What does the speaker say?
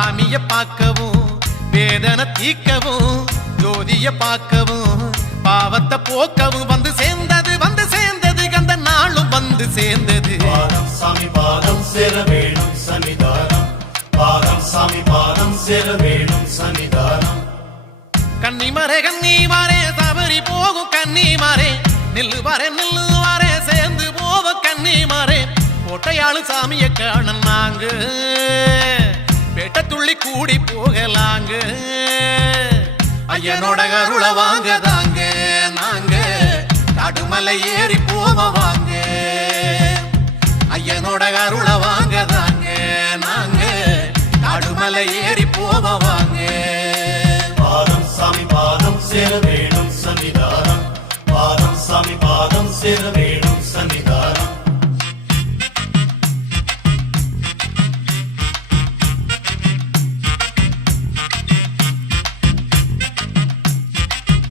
சாமிய பார்க்கவும் வேதனை தீக்கவும் ஜோதிய பார்க்கவும் பாவத்தை போக்கவும் வந்து சேர்ந்தது கந்த நாளும் வந்து சேர்ந்தது. பாதம் சாமி பாதம் சேர வேணும் சன்னிதானம், பாதம் சாமி பாதம் சேர வேணும் சன்னிதானம். கன்னிமரே சபரி போகும் கன்னிமாரே நில்லுவாரே சேர்ந்து போவோம் கன்னிமாரே. கோட்டையாளு சாமிய காண நாங்க பேட்ட துள்ளி கூடி போகலாங்க. ஐயனோட அருள வாங்கதாங்க நாங்க காடுமலை ஏறி போவாங்க. ஐயனோட அருள வாங்கதாங்க நாங்க காடுமலை ஏறி போவாங்க.